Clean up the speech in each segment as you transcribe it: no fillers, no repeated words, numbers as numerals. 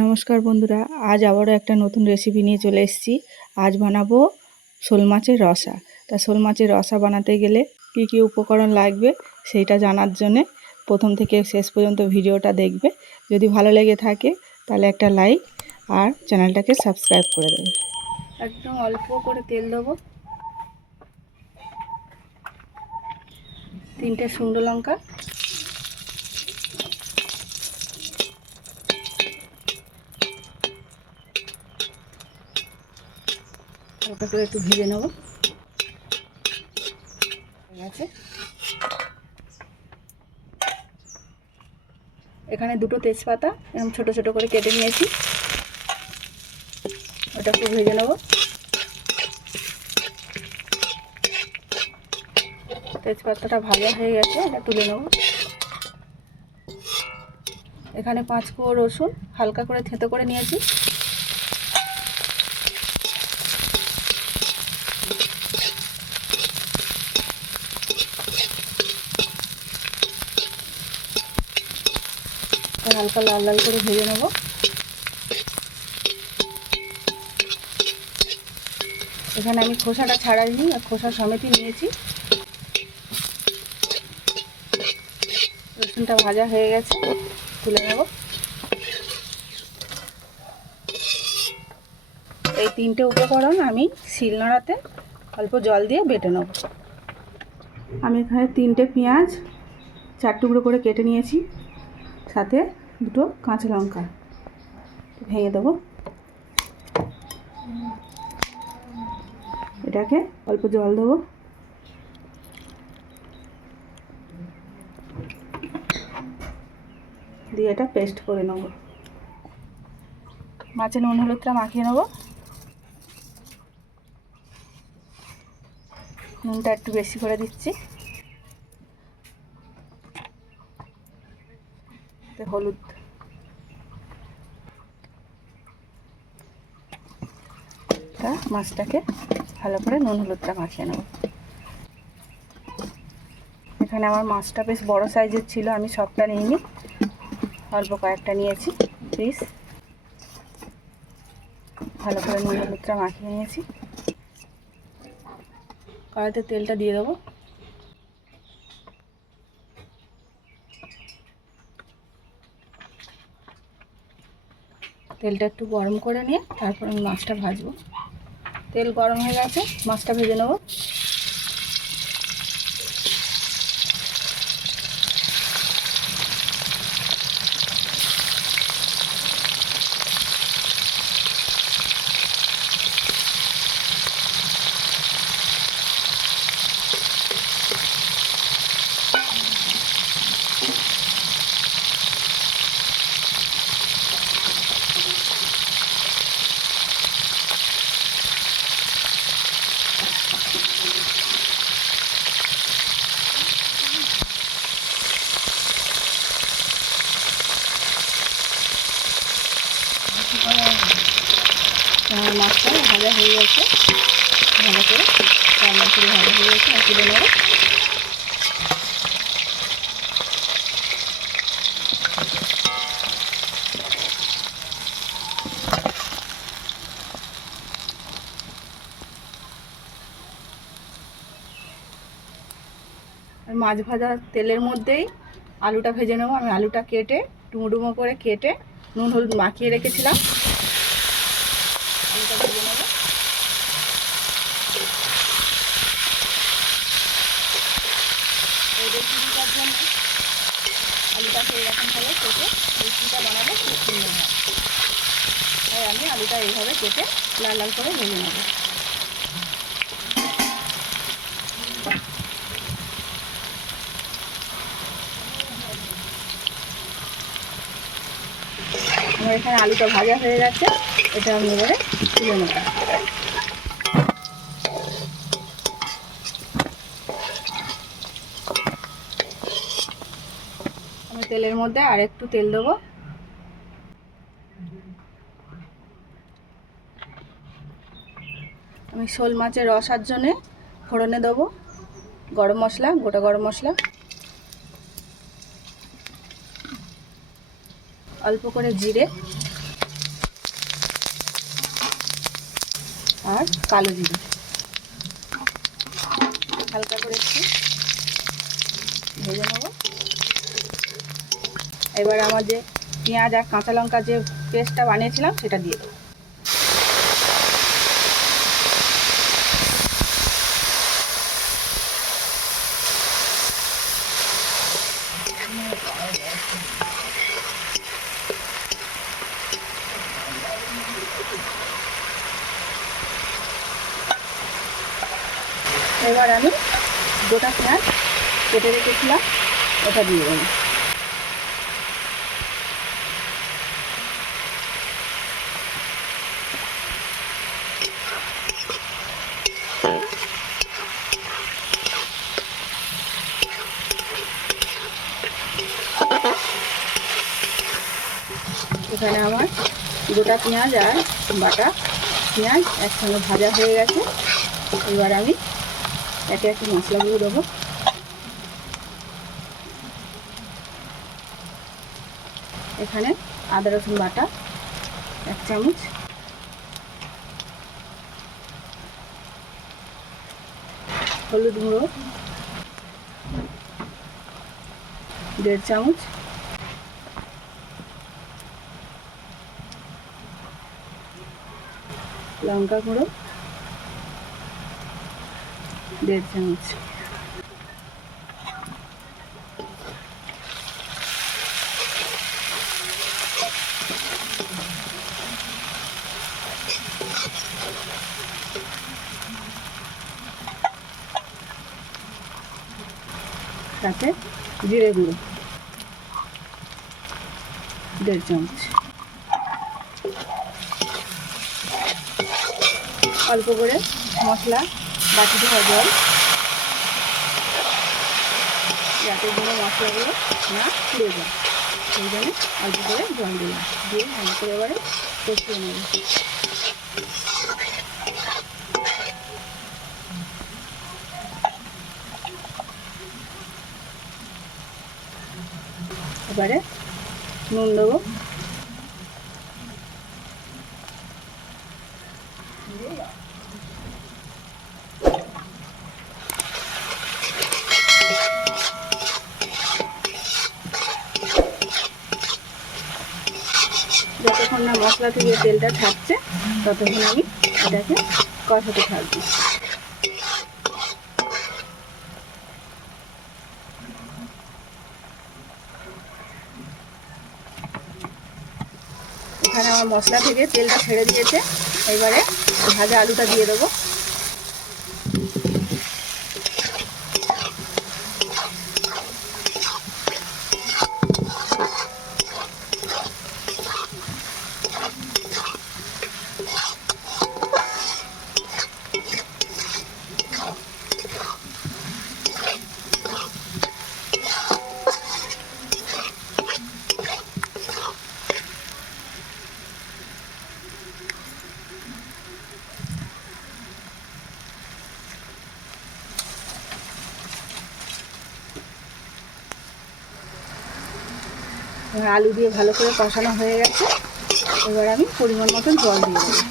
নমস্কার বন্ধুরা, আজ আবারও একটা নতুন রেসিপি নিয়ে চলে এসেছি। আজ বানাবো শোল মাছের রসা। তা শোল মাছের রসা বানাতে গেলে কী কী উপকরণ লাগবে সেইটা জানার জন্যে প্রথম থেকে শেষ পর্যন্ত ভিডিওটা দেখবে। যদি ভালো লেগে থাকে তাহলে একটা লাইক আর চ্যানেলটাকে সাবস্ক্রাইব করে দেবে। একদম অল্প করে তেল দেবো, 3টে শুকনো লঙ্কা, হালকা করে একটু ভেজে নেব। ঠিক আছে, এখানে 2টো তেজপাতা এরকম ছোট ছোট করে কেটে নিয়েছি, ওটা একটু ভেজে নেব। তেজপাতাটা ভাজা হয়ে গেছে, এটা তুলে নেব। এখানে 5 কোয়া রসুন হালকা করে থেঁতো করে নিয়েছি। হালকা লাল লাল করে ভেজে নেব। এখানে আমি খোসাটা ছাড়াইনি, আর খোসা সমেতই নিয়েছি। রসুনটা ভাজা হয়ে গেছে, তুলে নেব। এই 3টে উপকরণ আমি শিলনোড়াতে অল্প জল দিয়ে বেটে নেব। আমি এখানে 3টে পেঁয়াজ 4 টুকরো করে কেটে নিয়েছি, সাথে 2টো কাঁচা লঙ্কা ভেঙে দেবো। এটাকে অল্প জল দেবো, দিয়ে এটা পেস্ট করে নেব। মাছে নুন হলুদটা মাখিয়ে নেব। নুনটা একটু বেশি করে দিচ্ছি, হলুদ, মাছটাকে ভালো করে নুন হলুদটা মাখিয়ে নেব। এখানে আমার মাছটা বেশ বড় সাইজের ছিল, আমি সবটা নিইনি, অল্প কয়েকটা নিয়েছি পিস। ভালো করে নুন হলুদটা মাখিয়ে নিয়েছি। কড়াইতে তেলটা দিয়ে দেবো। তেলটা একটু গরম করে নিয়ে তারপর আমি মাছটা ভাজবো। তেল গরম হয়ে গেছে, মাছটা ভেজে নেব। আমার মাছটা ভাজা হয়ে গেছে, ভালো করে রান্না করে ভাজা হয়ে গেছে, আর তুলে নেব। আর মাছ ভাজা তেলের মধ্যেই আলুটা ভেজে নেব। আমি আলুটা কেটে ডুমো ডুমো করে কেটে নুন হলুদ মাখিয়ে রেখেছিলাম, আলুটা ভেজে নেব। এই রেসিপিটার জন্য আলুটাকে এরকমভাবে কেটে রেসিপিটা বানাবো খুব সুন্দর হয়, তাই আমি আলুটা এইভাবে কেটে লাল লাল করে ভেজে নেব। আমার এখানে আলুটা ভাজা হয়ে গেছে, এটা আমি এবারে তুলে নেব। আমি তেলের মধ্যে আর একটু তেল দেবো। আমি শোল মাছের রসার জন্যে ফোড়নে দেবো গরম মশলা, গোটা গরম মশলা, অল্প করে জিরে, আর কালো জিরে হালকা করে একটু ভেজে নেব। এবার আমার যে পেঁয়াজ আর কাঁচা লঙ্কা যে পেস্টটা বানিয়েছিলাম সেটা দিয়ে দেবো। এবার আমি গোটা পেঁয়াজ কেটে রেখেছিলাম ওটা দিয়ে দেবো। এখানে আমার গোটা পেঁয়াজ আর বাটা পেঁয়াজ একসঙ্গে ভাজা হয়ে গেছে। এবার আমি একে একে মশলাগুলো দেবো। এখানে আদা রসুন বাটা 1 চামচ, হলুদ গুঁড়ো 1.5 চামচ, লঙ্কা গুঁড়ো 1.5 চামচ, সাথে জিরে গুঁড়ো 1.5 চামচ, অল্প করে মশলা বাটি ধোয়া জল, যাতে যেন মশলাগুলো না পুড়ে যায় সেই জন্য অল্প করে জল দিলাম, দিয়ে ভালো করে এবারে কষিয়ে নেব। এবারে নুন দেবো, যতক্ষণ না মশলা থেকে তেলটা ছাড়ছে ততক্ষণ আমি এটাকে কষাতে থাকবো। এখানে আমার মশলা থেকে তেলটা ছেড়ে দিয়েছে। এবারে ভাজা আলুটা দিয়ে দেবো। আলু দিয়ে ভালো করে কষানো হয়ে গেছে। এবার আমি পরিমাণ মতন জল দিয়ে দেবো।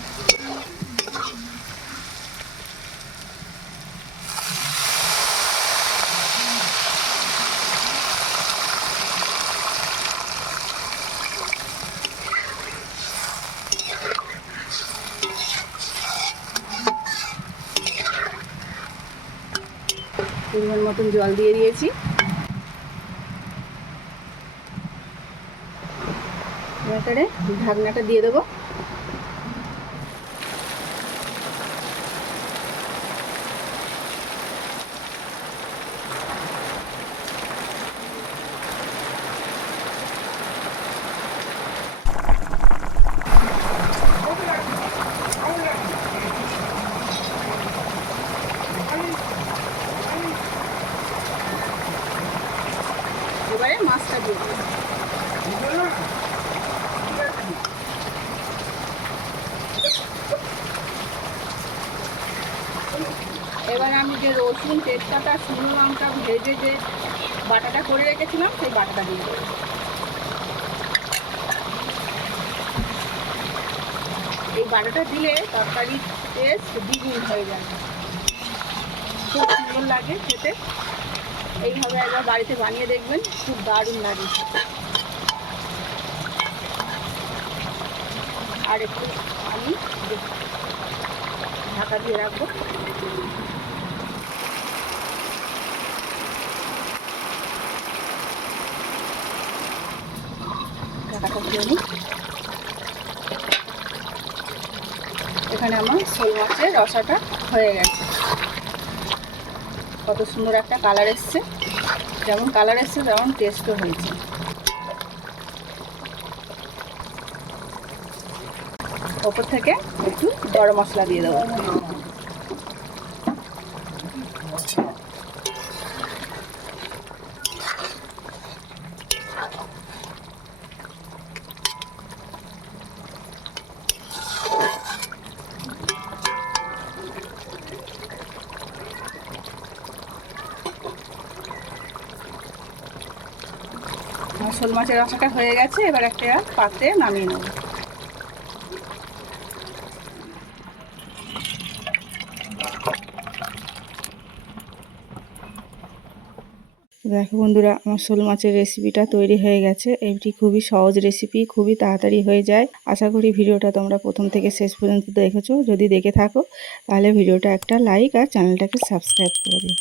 পরিমাণ মতন জল দিয়ে দিয়েছি। এবারে ঢাকনাটা দিয়ে দেবো। এবারে মাছটা দিয়ে দেবো। এবার আমি যে রসুন, তেজপাতা, শুকনো লঙ্কা ভেজে যে বাটাটা করে রেখেছিলাম সেই বাটাটা দিয়ে দেবো। এই এই বাটাটা দিলে তরকারির টেস্ট দ্বিগুণ হয়ে যাবে, খুব সুন্দর লাগে খেতে। এইভাবে একবার বাড়িতে বানিয়ে দেখবেন, খুব দারুণ লাগে। আর একটু আমি ঢাকা দিয়ে রাখবো। ঢাকাটা দিয়ে নিই। এখানে আমার শোল মাছের রসাটা হয়ে গেছে। কত সুন্দর একটা কালার এসছে, যেমন কালার এসছে তেমন টেস্টও হয়েছে। ওপর থেকে একটু গরম মশলা দিয়ে দেবো। শোল মাছের রসাটা হয়ে গেছে, এবার একটা পাত্রে নামিয়ে নেব। দেখো বন্ধুরা, আমার শোল মাছের রেসিপিটা তৈরি হয়ে গেছে। এটি খুবই সহজ রেসিপি, খুবই তাড়াতাড়ি হয়ে যায়। আশা করি ভিডিওটা তোমরা প্রথম থেকে শেষ পর্যন্ত দেখেছো। যদি দেখে থাকো তাহলে ভিডিওটা একটা লাইক আর চ্যানেলটাকে সাবস্ক্রাইব করে দিও।